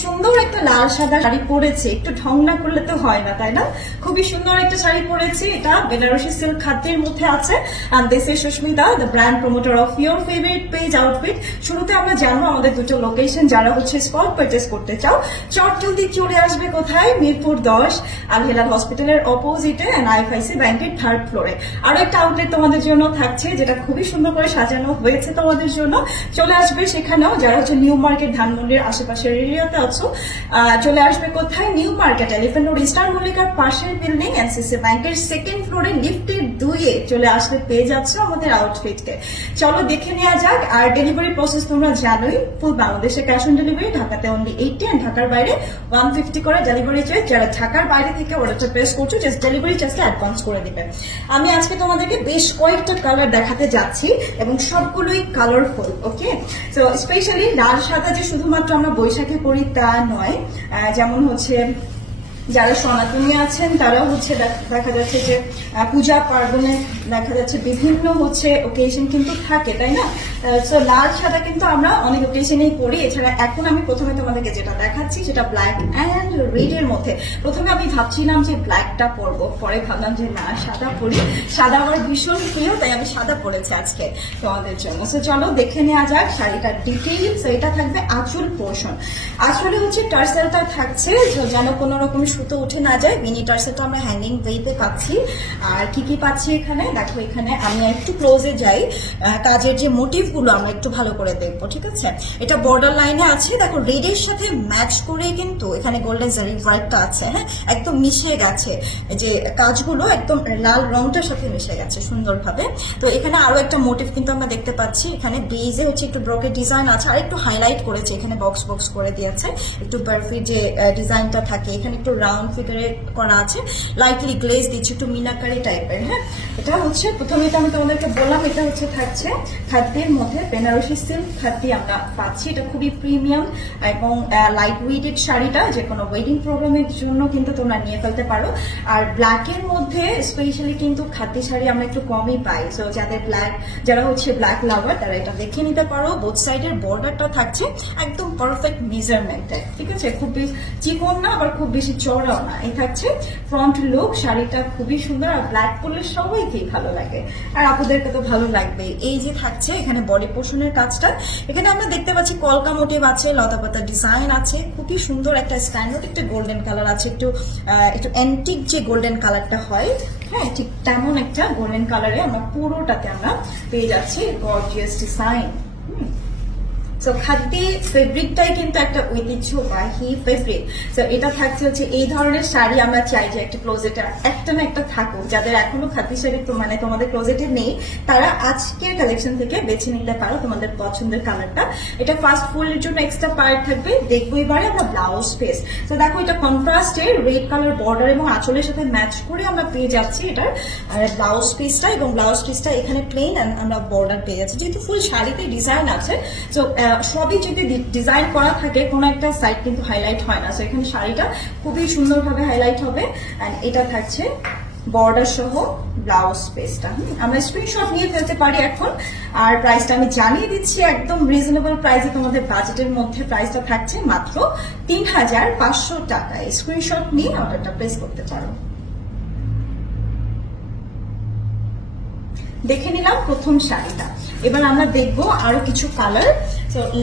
সুন্দর একটা লাল সাদা শাড়ি পরেছি। একটু ঢং না করলে তো হয় না, তাই না? খুবই সুন্দর একটা শাড়ি পরেছি। এটা বেনারসি সিল্ক খাদ্যের মধ্যে আছে। Sushmita the brand promoter of favourite page outfit শুরুতে আমরা জানব আমাদের দুটো লোকেশন যারা হচ্ছে স্পট পারচেস করতে চাও। চট জলদি চলে আসবে কোথায়? মিরপুর দশ আল হেলাল হসপিটালের অপোজিটে আইএফআইসি ব্যাংকের থার্ড ফ্লোরে আরও একটা আউটলেট তোমাদের জন্য থাকছে, যেটা খুবই সুন্দর করে সাজানো হয়েছে তোমাদের জন্য। চলে আসবে সেখানেও, যারা হচ্ছে নিউ মার্কেট, ধানমন্ডির আশেপাশের এরিয়াতে আছো। চলে আসবে কোথায়? New Market Elephant Road Star মল্লিকার পাশের বিল্ডিং এনসিসি ব্যাংকের সেকেন্ড ফ্লোরে লিফটের দুইয়ে চলে আসলে পেয়ে যাচ্ছে আমাদের আউটফিটকে চলো দেখে নেওয়া যাক, আর ডেলিভারি প্রসেস তোমরা জানোই ফুল বাংলাদেশে ক্যাশ অন ডেলিভারি ঢাকাতে অনলি এইটটি অ্যান্ড ঢাকার বাইরে ওয়ান ফিফটি করে ডেলিভারি চার্জ যারা ঢাকার বাইরে থেকে অর্ডারটা প্রেস করছ জাস্ট ডেলিভারি চার্জটা অ্যাডভান্স করে দিবে। আমি আজকে তোমাদেরকে বেশ কয়েকটা কালার দেখাতে যাচ্ছি, এবং সবগুলোই কালারফুল ওকে তো স্পেশালি লাল সাদা যে শুধুমাত্র আমরা বৈশাখে পরি তা নয়। যেমন হচ্ছে, যারা সনাতনী আছেন, তারাও হচ্ছে দেখ- যাচ্ছে যে পূজা পার্বণে দেখা যাচ্ছে বিভিন্ন হচ্ছে ওকেশন কিন্তু থাকে, তাই না? সো লাল সাদা কিন্তু আমরা অনেক ওকেশনেই পড়ি। এছাড়া এখন আমি প্রথমে তোমাদেরকে যেটা দেখাচ্ছি, সেটা ব্ল্যাক অ্যান্ড রেড এর মধ্যে। প্রথমে আমি ভাবছিলাম যে ব্ল্যাকটা পরবো, পরে ভাবলাম যে না, সাদা পরি। সাদা আমার ভীষণ প্রিয়, তাই আমি সাদা পরেছি আজকে তোমাদের জন্য। সো চলো দেখে নেওয়া যাক শাড়িটার ডিটেইলস এটা থাকবে আঁচল পোর্শন আঁচলে হচ্ছে টার্সেলটা থাকছে যেন কোনো রকম সুতো উঠে না যায়। মিনি টার্সেলটা আমরা হ্যাঙ্গিং ওয়েতে পাচ্ছি। আর কি কি পাচ্ছি এখানে? দেখো এখানে আমি একটু ক্লোজে যাই। কাজের যে মোটিভ গুলো আমরা একটু ভালো করে দেখব, ঠিক আছে? এটা বর্ডার লাইনে আছে, দেখো রেডের সাথে ম্যাচ করে কিন্তু এখানে গোল্ডেন জারি ওয়ার্কটা আছে হ্যাঁ? একদম মিশে গেছে। যে কাজগুলো একদম লাল রংটার সাথে মিশে গেছে সুন্দরভাবে। তো এখানে আরও একটা মোটিভ কিন্তু আমরা দেখতে পাচ্ছি, এখানে বেজে হচ্ছে একটু ব্রকেট ডিজাইন আছে, আর একটু হাইলাইট করেছে, এখানে বক্স বক্স করে দিয়েছে। একটু বার্ফি যে ডিজাইনটা থাকে, এখানে একটু রাউন্ড ফিগারে করা আছে। লাইটলি গ্লেজ দিচ্ছে, একটু মিনাকারি টাইপের হ্যাঁ? এটা হচ্ছে, প্রথমে তো আমি তোমাদেরকে বললাম, এটা হচ্ছে থাকছে খাদ্যের মধ্যে বেনারসি সিল্ক খাদি আমরা পাচ্ছি। এটা খুবই প্রিমিয়াম এবং লাইট ওয়েটেড শাড়িটা যে কোনো ওয়েডিং প্রোগ্রামের জন্য কিন্তু তোমরা নিয়ে ফেলতে পারো। আর ব্ল্যাকের মধ্যে স্পেশালি কিন্তু খাদ্য শাড়ি আমরা একটু কমই পাই। সো যাদের ব্ল্যাক যারা হচ্ছে ব্ল্যাক লাভার তারা এটা দেখে নিতে পারো। বোথ সাইডের বর্ডারটা থাকছে একদম পারফেক্ট মেজারমেন্টে ঠিক আছে? খুব বেশি চিকন না, আবার খুব বেশি চড়াও না। এই থাকছে ফ্রন্ট লুক শাড়িটা খুবই সুন্দর, আর ব্ল্যাক পরলে সবাইকেই ভালো লাগে। আর আপুদেরকে তো ভালো লাগবে এই যে থাকছে এখানে বডি পোর্শনের কাজটা। এখানে আমরা দেখতে পাচ্ছি কলকা মোটিভ আছে, লতা পাতা ডিজাইন আছে। খুবই সুন্দর একটা স্ট্যান্ডার্ড একটা গোল্ডেন কালার আছে। একটু একটু অ্যান্টিক যে গোল্ডেন কালারটা হয়। হ্যাঁ ঠিক তেমন একটা গোল্ডেন কালারে আমরা পুরোটাতে আমরা পেয়ে যাচ্ছি গর্জিয়াস ডিজাইন সো খাদ্যি ফেব্রিকটাই কিন্তু একটা ঐতিহ্যবাহী ফেব্রিক সো এটা থাকছে হচ্ছে এই ধরনের শাড়ি আমরা চাই যে একটা ক্লোজেটে একটা না একটা থাকুক। যাদের এখনও খাদ্য শাড়ি মানে তোমাদের ক্লোজেটে নেই, তারা আজকের কালেকশন থেকে বেছে নিতে পারো তোমাদের পছন্দের কালারটা এটা ফার্স্ট ফুলের জন্য এক্সট্রা পার্ট থাকবে। দেখব এবারে আমরা ব্লাউজ পিস তো দেখো এটা কন্ট্রাস্টে রেড কালার বর্ডার এবং আঁচলের সাথে ম্যাচ করে আমরা পেয়ে যাচ্ছি এটার ব্লাউজ পিসটা এবং ব্লাউজ পিসটা এখানে প্লেন আমরা বর্ডার পেয়ে যাচ্ছি। যেহেতু ফুল শাড়িতে ডিজাইন আছে তো সবই যদি ডিজাইন করা থাকে, কোনো একটা সাইড কিন্তু হাইলাইট হয় না। সো এখানে শাড়িটা খুবই সুন্দরভাবে হাইলাইট হবে। অ্যান্ড এটা থাকছে বর্ডার সহ ব্লাউজ পিসটা আমরা স্ক্রিনশট নিয়ে ফেলতে পারি এখন। আর প্রাইসটা আমি জানিয়ে দিচ্ছি, একদম রিজনেবল প্রাইসে তোমাদের বাজেটের মধ্যে প্রাইসটা থাকছে মাত্র তিন হাজার পাঁচশো টাকায় স্ক্রিনশট নিয়ে অর্ডারটা প্লেস করতে পারো। দেখে নিলাম প্রথম শাড়িটা। এবার আমরা দেখব আরও কিছু কালার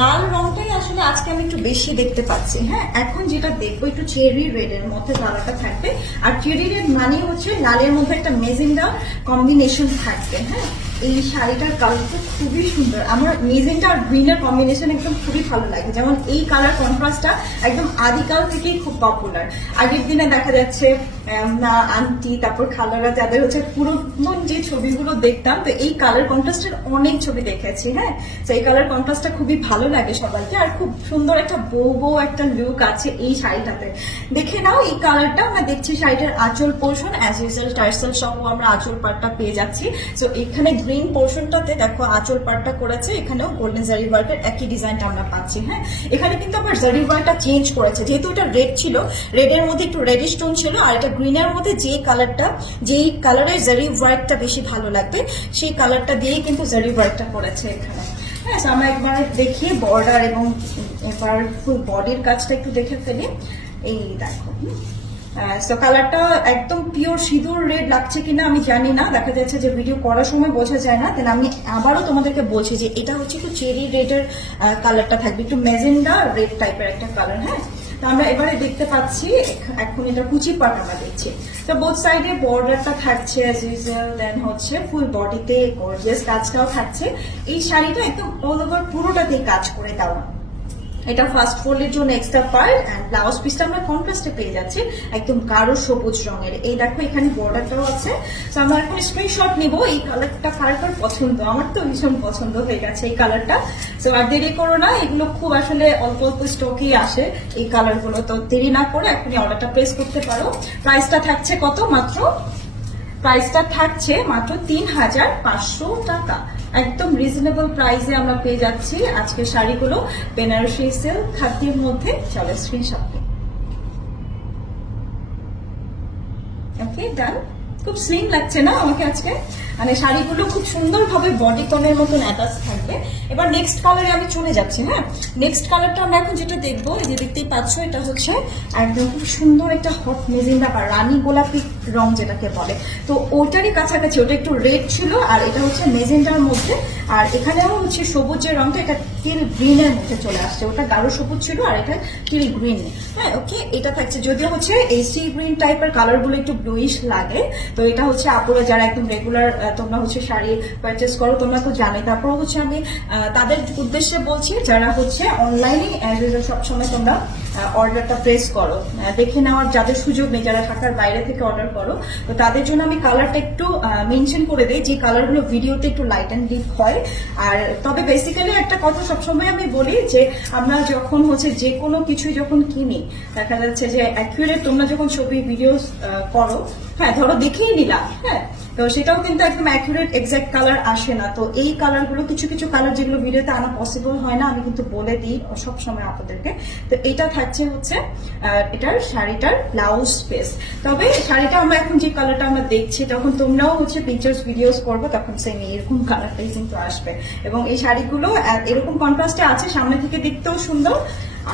লাল রংটাই আসলে আজকে আমি একটু বেশি দেখতে পাচ্ছি। হ্যাঁ এখন যেটা দেখব একটু চেরি রেড এর মধ্যে কালারটা থাকবে। আর চেরি রেড মানে হচ্ছে লালের মধ্যে একটা মেজেন্ডা কম্বিনেশন থাকবে। হ্যাঁ এই শাড়িটার কালারটা খুবই সুন্দর। আমার মেজেন্টা আর গ্রিনের কম্বিনেশন একদম খুবই ভালো লাগে। যেমন এই কালার কন্ট্রাস্টটা একদম আদিকাল থেকেই খুব পপুলার আগের দিনে দেখা যাচ্ছে না আন্টি, তারপর খালারা যাদের হচ্ছে পুরনো যে ছবিগুলো দেখতাম, তো এই কালার কন্ট্রাস্টের অনেক ছবি দেখেছি। হ্যাঁ তো এই কালার কন্ট্রাস্টটা খুবই ভালো লাগে সবাইকে। আর খুব সুন্দর একটা বউ বউ একটা লুক আছে এই শাড়িটাতে। দেখে নাও, এই কালারটা আমরা দেখছি শাড়িটার আঁচল পোর্শন অ্যাজ ইউজুয়াল টার্সেল সহ আমরা আঁচল পাটটা পেয়ে যাচ্ছি। সো এখানে গ্রিন পোর্শনটাতে দেখো আঁচল পাটটা করেছে, এখানেও গোল্ডেন জারি ওয়ার্কের একই ডিজাইনটা আমরা পাচ্ছি হ্যাঁ? এখানে কিন্তু আবার জারি ওয়ার্কটা চেঞ্জ করেছে। যেহেতু এটা রেড ছিল রেডের মধ্যে একটু রেডিশ টোন ছিল, আর এটা গ্রিনের মধ্যে যেই কালারটা যেই কালারের জারি ওয়ার্কটা বেশি ভালো লাগবে, সেই কালারটা দিয়েই কিন্তু জারি ওয়ার্কটা করেছে এখানে। হ্যাঁ so আমরা একবার দেখি বর্ডার এবং এবার ফুল বডির কাজটা একটু দেখে ফেলি। এই দেখো সো কালারটা একদম পিওর সিঁদুর রেড লাগছে কিনা আমি জানি না। দেখা যাচ্ছে যে ভিডিও করার সময় বোঝা যায় না। দেন আমি আবারও তোমাদেরকে বলছি যে এটা হচ্ছে একটু চেরি রেডের কালারটা থাকবে। একটু মেজেন্ডা রেড টাইপের একটা কালার হ্যাঁ? তো আমরা এবারে দেখতে পাচ্ছি, এখন এটা কুচি পাট আমরা দেখছি। তো বোথ এ বর্ডারটা থাকছে দেন হচ্ছে ফুল বডিতে গর্জিয়াস কাজটাও থাকছে। এই শাড়িটা একদম অল ওভার পুরোটাতেই কাজ করে দেওয়া। এটা ফার্স্ট ফোল্ডের জন্য এক্সট্রা পার্ট অ্যান্ড ব্লাউজ পিসটা আমরা কন্ট্রাস্টে পেয়ে যাচ্ছি, একদম গাঢ় সবুজ রঙের। এই দেখো, এখানে বর্ডারটাও আছে। তো আমরা এখন স্ক্রিনশট নিব। এই কালারটা কার কার পছন্দ? আমার তো ভীষণ পছন্দ হয়ে গেছে এই কালারটা তো আর দেরি করো না, এগুলো খুব আসলে অল্প অল্প স্টকেই আসে এই কালারগুলো তো দেরি না করে এখনই অর্ডারটা প্লেস করতে পারো। প্রাইসটা থাকছে কত? মাত্র প্রাইসটা থাকছে মাত্র তিন হাজার পাঁচশো টাকা। একদম রিজনেবল প্রাইসে আমরা পেয়ে যাচ্ছি আজকের শাড়িগুলো। বেনারসি সিল্ক খাদ্যের মধ্যে চলো স্ক্রিনশট ওকে ডান খুব স্লিম লাগছে না আমাকে আজকে? মানে শাড়িগুলো খুব সুন্দরভাবে বডি কনের মতন অ্যাটাচ থাকবে। এবার নেক্সট কালারে আমি চলে যাচ্ছি হ্যাঁ? নেক্সট কালারটা আমরা এখন যেটা দেখব, এই যে দেখতেই পাচ্ছ, এটা হচ্ছে একদম খুব সুন্দর একটা হট মেজেন্ডা বা রানী গোলাপি রং যেটাকে বলে। তো ওটারই কাছাকাছি, ওটা একটু রেড ছিল আর এটা হচ্ছে মেজেন্টার মধ্যে। আর এখানেও হচ্ছে সবুজ যে রংটা, এটা টিল গ্রিনের মধ্যে চলে আসছে। ওটা গাঢ় সবুজ ছিল আর এটা টিল গ্রিন হ্যাঁ ওকে এটা থাকছে। যদিও হচ্ছে এই সি গ্রিন টাইপের কালারগুলো একটু ব্লুইশ লাগে, তো এটা হচ্ছে আপুরা যারা একদম রেগুলার তোমরা হচ্ছে শাড়ি পারচেস করো, তোমরা তো জানে তারপর হচ্ছে আমি তাদের উদ্দেশ্যে বলছি, যারা হচ্ছে অনলাইনে সবসময় তোমরা অর্ডারটা প্রেস করো। দেখে নেওয়ার যাদের সুযোগ নেই, যারা ঢাকার বাইরে থেকে অর্ডার করো, তো তাদের জন্য আমি কালারটা একটু মেনশন করে দিই, যে কালারগুলো ভিডিওতে একটু লাইট অ্যান্ড ডিপ হয়। আর তবে বেসিক্যালি একটা কথা সবসময় আমি বলি যে, আমরা যখন হচ্ছে যে কোনো কিছু যখন কিনি, দেখা যাচ্ছে যে অ্যাকুরেট তোমরা যখন ছবি ভিডিও করো হ্যাঁ ধরো দেখেই নিলাম হ্যাঁ। তো সেটাও কিন্তু একদম অ্যাকুরেট এক্সাক্ট কালার আসে না। তো এই কালারগুলো কিছু কিছু কালার যেগুলো ভিডিওতে আনা পসিবল হয় না, আমি কিন্তু বলে দিই সব সময় আপনাদেরকে। তো এটা থাকছে হচ্ছে এটার শাড়িটার ব্লাউজ পিস তবে শাড়িটা আমরা এখন যে কালারটা আমরা দেখছি, তখন তোমরাও হচ্ছে পিকচার্স ভিডিওস করব, তখন সেম এরকম কালারটাই কিন্তু আসবে। এবং এই শাড়িগুলো এরকম কন্ট্রাস্টে আছে, সামনে থেকে দেখতেও সুন্দর।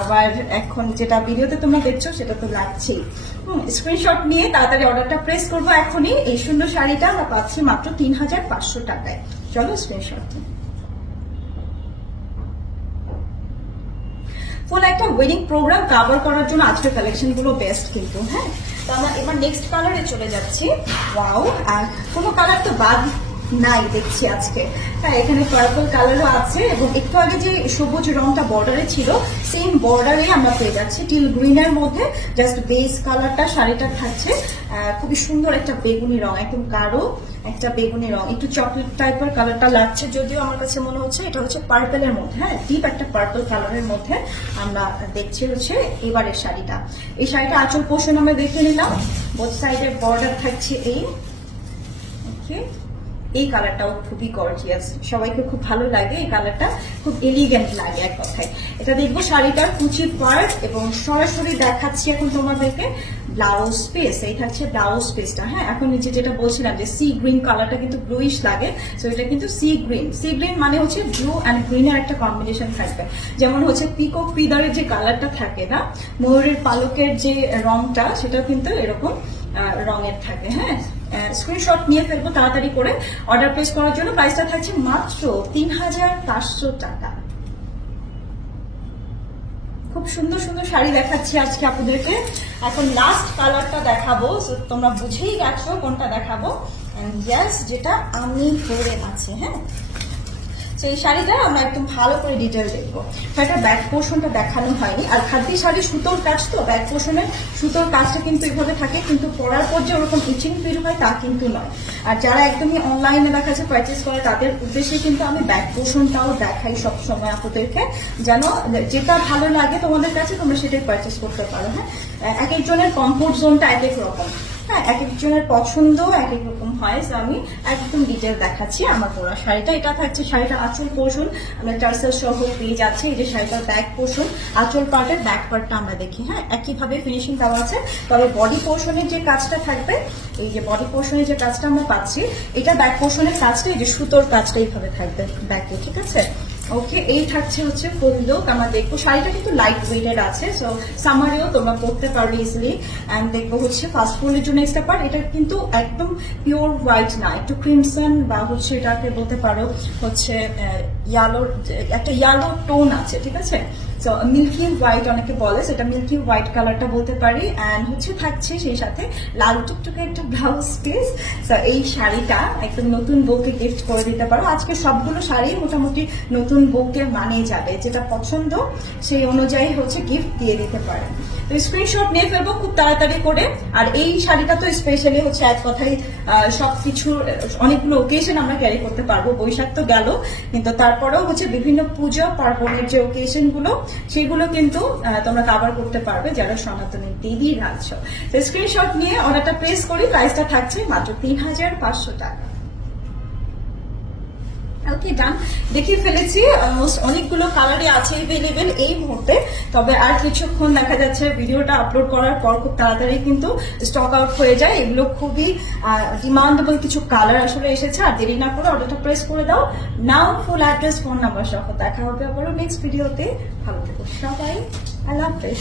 আবার এখন যেটা ভিডিওতে তোমরা দেখছ, সেটা তো লাগছেই। স্ক্রিনশট নিয়ে তাড়াতাড়ি অর্ডারটা প্রেস করব এখনই। এই সুন্দর শাড়িটা আমরা পাচ্ছি মাত্র তিন হাজার পাঁচশো টাকায়। চলো স্ক্রিনশট ফুল একটা ওয়েডিং প্রোগ্রাম কাভার করার জন্য আজকের কালেকশনগুলো বেস্ট কিন্তু হ্যাঁ? তো আমরা এবার নেক্সট কালারে চলে যাচ্ছি। ওয়াও আর কোনো কালার তো বাদ নাই দেখছি আজকে। হ্যাঁ এখানে পার্পল কালারও আছে এবং একটু আগে যে সবুজ রংটা বর্ডারে ছিল সেম বর্ডারে আমরা পেয়ে যাচ্ছি। টিল গ্রিনের মধ্যে জাস্ট বেস কালারটা শাড়িটা থাকছে। খুবই সুন্দর একটা বেগুনি রং, একদম গাঢ় একটা বেগুনি রং। একটু চকলেট টাইপের কালারটা লাগছে যদিও আমার কাছে মনে হচ্ছে এটা হচ্ছে পার্পেলের মধ্যে হ্যাঁ ডিপ একটা পার্পল কালারের মধ্যে আমরা দেখছি হচ্ছে এবারের শাড়িটা। এই শাড়িটা আঁচল পোষণ আমরা দেখে নিলাম। বোথ সাইডের বর্ডার থাকছে এই। ওকে এই কালারটাও খুবই গর্জিয়াস সবাইকে খুব ভালো লাগে, এই কালারটা খুব এলিগেন্ট লাগে এক কথায়। এটা দেখব শাড়িটার কুচি পার্ট এবং সরাসরি দেখাচ্ছি এখন তোমাদেরকে ব্লাউজ পিস এই থাকছে ব্লাউজ পিসটা হ্যাঁ? এখন নিচে যেটা বলছিলাম যে সি গ্রিন কালারটা কিন্তু ব্লুইশ লাগে সো এটা কিন্তু সি গ্রিন সি গ্রিন মানে হচ্ছে ব্লু অ্যান্ড গ্রিনের একটা কম্বিনেশন থাকবে। যেমন হচ্ছে পিকক ফিদারের যে কালারটা থাকে না, ময়ূরের পালকের যে রংটা সেটা কিন্তু এরকম রঙের থাকে হ্যাঁ? স্ক্রিনশট নিয়ে ফেলব তাড়াতাড়ি করে। অর্ডার প্লেস করার জন্য প্রাইসটা থাকছে মাত্র তিন হাজার পাঁচশো টাকা। খুব সুন্দর সুন্দর শাড়ি দেখাচ্ছি আজকে আপনাদেরকে। এখন লাস্ট কালারটা দেখাবো। তোমরা বুঝেই গেছো কোনটা দেখাবো। ইয়াস যেটা আমি পরে আছে হ্যাঁ? এই শাড়িটা আমরা একদম ভালো করে ডিটেল দেখব। শাড়িটার ব্যাক পোর্শনটা দেখানো হয়নি। আর খাদ্য শাড়ি সুতোর কাজ তো ব্যাক পোর্শনের সুতোর কাজটা কিন্তু এভাবে থাকে, কিন্তু পরার পর যে ওরকম ইচিং ফিল হয় তা কিন্তু নয়। আর যারা একদমই অনলাইনে দেখা যাচ্ছে পারচেস করে, তাদের উদ্দেশ্যে কিন্তু আমি ব্যাক পোর্শনটাও দেখাই সবসময় আপনাদেরকে যেন যেটা ভালো লাগে তোমাদের কাছে, তোমরা সেটাই পারচেস করতে পারো হ্যাঁ? এক একজনের কমফোর্ট জোনটা এক এক রকম। হ্যাঁ এক একজনের পছন্দ, এক এক রকম হয়। তো আমি একদম ডিটেল দেখাচ্ছি আমার পরা শাড়িটা। এটা থাকছে শাড়িটা আঁচল পোষণ। আমরা টার্সেল সহ পেয়ে যাচ্ছে এই যে শাড়িটার ব্যাক পোষণ। আঁচল পার্টের ব্যাক পার্টটা আমরা দেখি হ্যাঁ? একইভাবে ফিনিশিং দেওয়া আছে। তবে বডি পোর্শনের যে কাজটা থাকবে, এই যে বডি পোর্শনের যে কাজটা আমরা পাচ্ছি, এটা ব্যাক পোর্শনের কাজটা, এই যে সুতোর কাজটা এইভাবে থাকবে ব্যাকে ঠিক আছে? ওকে এই থাকছে হচ্ছে ফুল লুক আমরা দেখব শাড়িটা কিন্তু লাইট ওয়েটেড আছে সো সামারেও তোমরা পরতে পারো ইজিলি অ্যান্ড দেখব হচ্ছে ফার্স্ট ফুলের জন্য এক্সট্রা পার্ট এটা কিন্তু একদম পিওর হোয়াইট না, একটু ক্রিমসন বা হচ্ছে এটাকে বলতে পারো হচ্ছে ইয়ালোর একটা ইয়ালো টোন আছে, ঠিক আছে? সো মিল্কি হোয়াইট অনেকে বলে, সেটা মিল্কি হোয়াইট কালারটা বলতে পারি অ্যান্ড হচ্ছে থাকছে সেই সাথে লাল টুকটুকে একটা ব্লাউজ পিস সো এই শাড়িটা একদম নতুন বউকে গিফট করে দিতে পারো। আজকে সবগুলো শাড়ি মোটামুটি নতুন বউকে মানে যাবে। যেটা পছন্দ, সেই অনুযায়ী হচ্ছে গিফট দিয়ে দিতে পারেন। তো স্ক্রিনশট নিয়ে ফেলব খুব তাড়াতাড়ি করে। আর এই শাড়িটা তো স্পেশালি হচ্ছে এক কথাই সব কিছু অনেকগুলো ওকেশন আমরা ক্যারি করতে পারব। বৈশাখ তো গেল, কিন্তু তারপরেও হচ্ছে বিভিন্ন পুজো, পার্বণের যে ওকেশনগুলো সেগুলো কিন্তু তোমরা কাভার করতে পারবে যারা সনাতনী দেবী রাজ্য। স্ক্রিনশট নিয়ে অর্ডারটা প্রেস করি প্রাইসটা থাকছে মাত্র তিন হাজার পাঁচশো টাকা। ওকে ডান দেখিয়ে ফেলেছি অলমোস্ট অনেকগুলো কালারই আছে এভেলেবেল এই মুহূর্তে। তবে আর কিছুক্ষণ দেখা যাচ্ছে ভিডিওটা আপলোড করার পর খুব তাড়াতাড়ি কিন্তু স্টক আউট হয়ে যায়। এগুলো খুবই ডিমান্ডেবল কিছু কালার আসলে এসেছে, আর দেরি না করে অর্ডারটা প্রেস করে দাও। Now full address phone number সহ। দেখা হবে আবারও নেক্সট ভিডিওতে ভালো থেকো সবাই। আল্লাহ হাফেজ